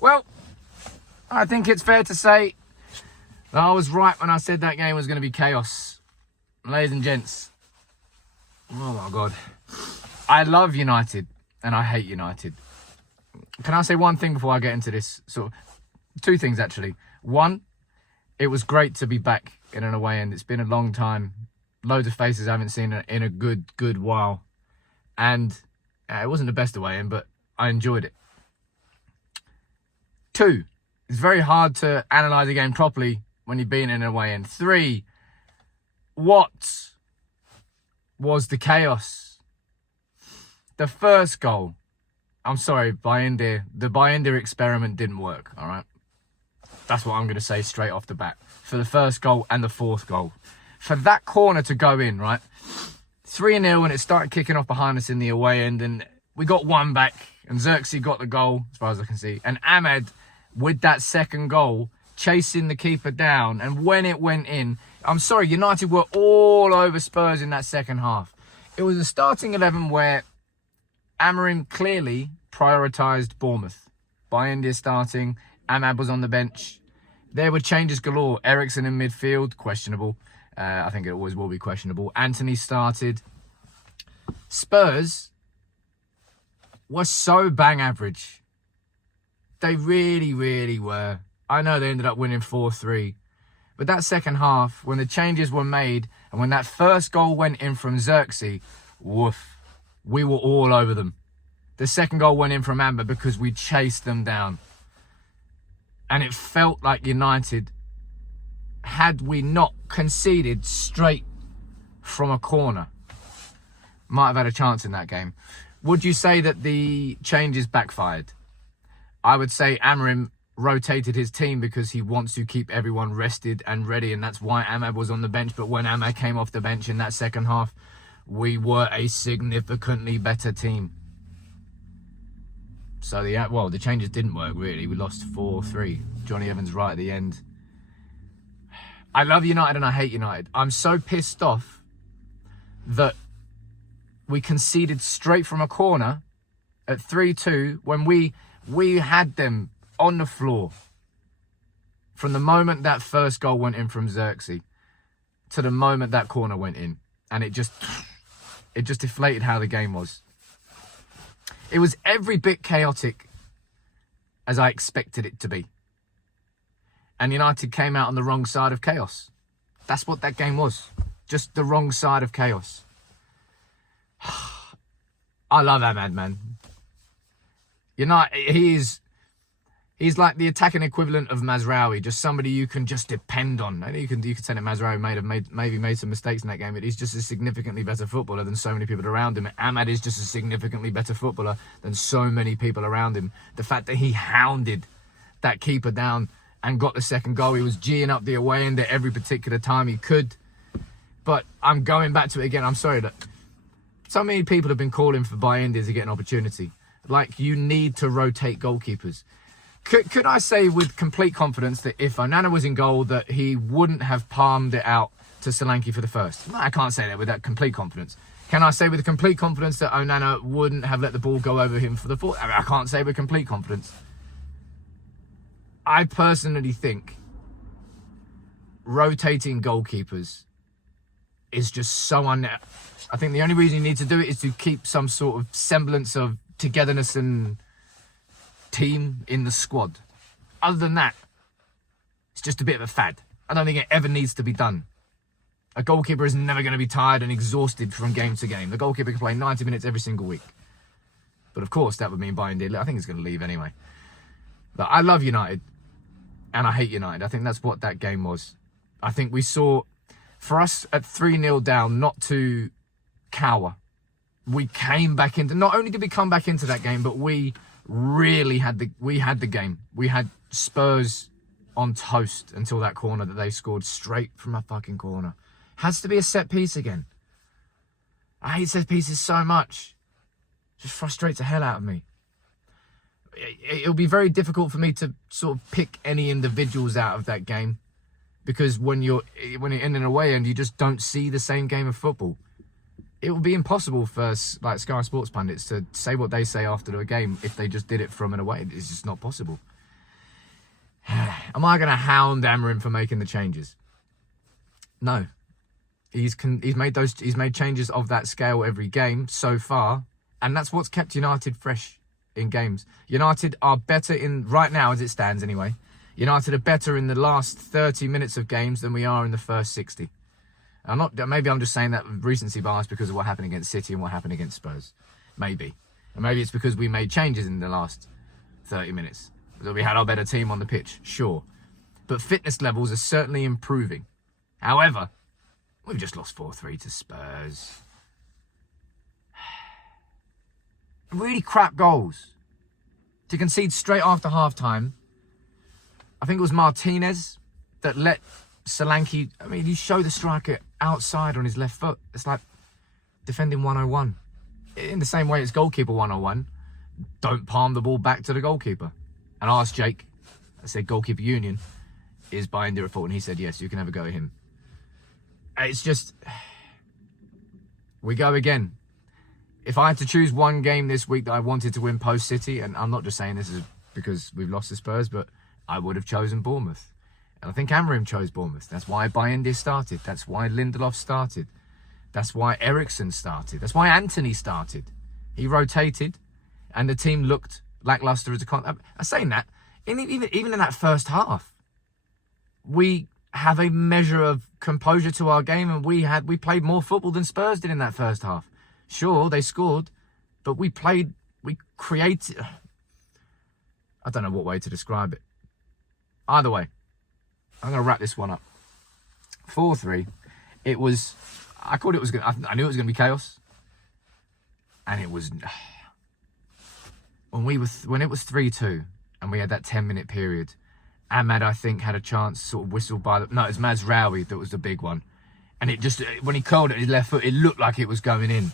Well, I think it's fair to say that I was right when I said that game was going to be chaos. Ladies and gents, oh my God. I love United and I hate United. Can I say one thing before I get into this? Two things, actually. One, it was great to be back in an away end. It's been a long time. Loads of faces I haven't seen in a good while. And it wasn't the best away end, but I enjoyed it. Two, it's very hard to analyse a game properly when you've been in an away end. Three, what was the chaos? The first goal. I'm sorry, Bayindir. The Bayindir experiment didn't work, all right? That's what I'm going to say straight off the bat. For the first goal and the fourth goal. For that corner to go in, right? 3-0 and it started kicking off behind us in the away end and we got one back and Xerxes got the goal, as far as I can see. And Ahmed, with that second goal, chasing the keeper down. And when it went in, I'm sorry, United were all over Spurs in that second half. It was a starting 11 where Amorim clearly prioritised Bournemouth. Bayindir starting, Ahmad was on the bench. There were changes galore. Eriksen in midfield, questionable. I think it always will be questionable. Anthony started. Spurs were so bang average. They really, really were. I know they ended up winning 4-3. But that second half, when the changes were made, and when that first goal went in from Xerxes, woof, we were all over them. The second goal went in from Amber because we chased them down. And it felt like United, had we not conceded straight from a corner, might have had a chance in that game. Would you say that the changes backfired? I would say Amorim rotated his team because he wants to keep everyone rested and ready, and that's why Ahmad was on the bench. But when Ahmad came off the bench in that second half, we were a significantly better team. So the changes didn't work, really. We lost 4-3. Johnny Evans right at the end. I love United and I hate United. I'm so pissed off that we conceded straight from a corner at 3-2 when we had them on the floor from the moment that first goal went in from Xerxes to the moment that corner went in. And it just deflated how the game was. It was every bit chaotic as I expected it to be. And United came out on the wrong side of chaos. That's what that game was. Just the wrong side of chaos. I love Ahmad, man. He's like the attacking equivalent of Mazraoui, just somebody you can just depend on. And you can say that Mazraoui maybe made some mistakes in that game, but he's just a significantly better footballer than so many people around him. Ahmad is just a significantly better footballer than so many people around him. The fact that he hounded that keeper down and got the second goal, he was geeing up the away end at every particular time he could. But I'm going back to it again. I'm sorry that so many people have been calling for Bayindir to get an opportunity. Like, you need to rotate goalkeepers. Could I say with complete confidence that if Onana was in goal that he wouldn't have palmed it out to Solanke for the first? No, I can't say that with that complete confidence. Can I say with complete confidence that Onana wouldn't have let the ball go over him for the fourth? I can't say with complete confidence. I personally think rotating goalkeepers is just so I think the only reason you need to do it is to keep some sort of semblance of togetherness and team in the squad. Other than that, it's just a bit of a fad. I don't think it ever needs to be done. A goalkeeper is never going to be tired and exhausted from game to game. The goalkeeper can play 90 minutes every single week. But of course, that would mean Bayindir. I think he's going to leave anyway. But I love United and I hate United. I think that's what that game was. I think we saw, for us at 3-0 down, not to cower. We came back into, not only did we come back into that game, but we really had the game. We had Spurs on toast until that corner that they scored straight from a fucking corner. Has to be a set piece again. I hate set pieces so much. Just frustrates the hell out of me. It'll be very difficult for me to sort of pick any individuals out of that game, because when you're in an away end, you just don't see the same game of football. It would be impossible for like Sky Sports pundits to say what they say after the game if they just did it from an away. It's just not possible. Am I going to hound Amorim for making the changes? No. He's made changes of that scale every game so far, and that's what's kept United fresh in games. United are better right now as it stands anyway. United are better in the last 30 minutes of games than we are in the first 60. Maybe I'm just saying that with recency bias because of what happened against City and what happened against Spurs. Maybe. And maybe it's because we made changes in the last 30 minutes. So we had our better team on the pitch, sure. But fitness levels are certainly improving. However, we've just lost 4-3 to Spurs. Really crap goals. To concede straight after half-time. I think it was Martinez that let Solanke... I mean, you show the striker outside on his left foot. It's like defending 101. In the same way it's goalkeeper 101. Don't palm the ball back to the goalkeeper. And I asked Jake, I said, goalkeeper union, is Bayindir at fault? And he said, yes, you can have a go at him. It's just... We go again. If I had to choose one game this week that I wanted to win post-City, and I'm not just saying this is because we've lost to Spurs, but I would have chosen Bournemouth. And I think Amorim chose Bournemouth. That's why Bayindir started. That's why Lindelof started. That's why Eriksen started. That's why Anthony started. He rotated, and the team looked lackluster as a con. I'm saying that, even in that first half, we have a measure of composure to our game, and we played more football than Spurs did in that first half. Sure, they scored, but we created... I don't know what way to describe it. Either way, I'm going to wrap this one up. 4-3. It was... I knew it was going to be chaos. And it was... When it was 3-2, and we had that 10-minute period, Ahmad, I think, had a chance, sort of whistled by the... No, it was Mazraoui that was the big one. And it just... When he curled at his left foot, it looked like it was going in.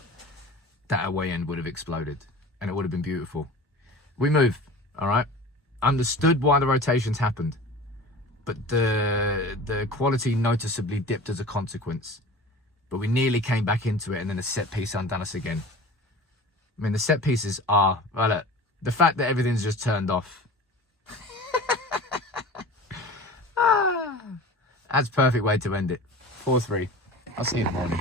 That away end would have exploded. And it would have been beautiful. We move, all right? Understood why the rotations happened. But the quality noticeably dipped as a consequence. But we nearly came back into it, and then a set piece undone us again. I mean, the set pieces are... Well, look, the fact that everything's just turned off. That's a perfect way to end it. 4-3. I'll see you in the morning.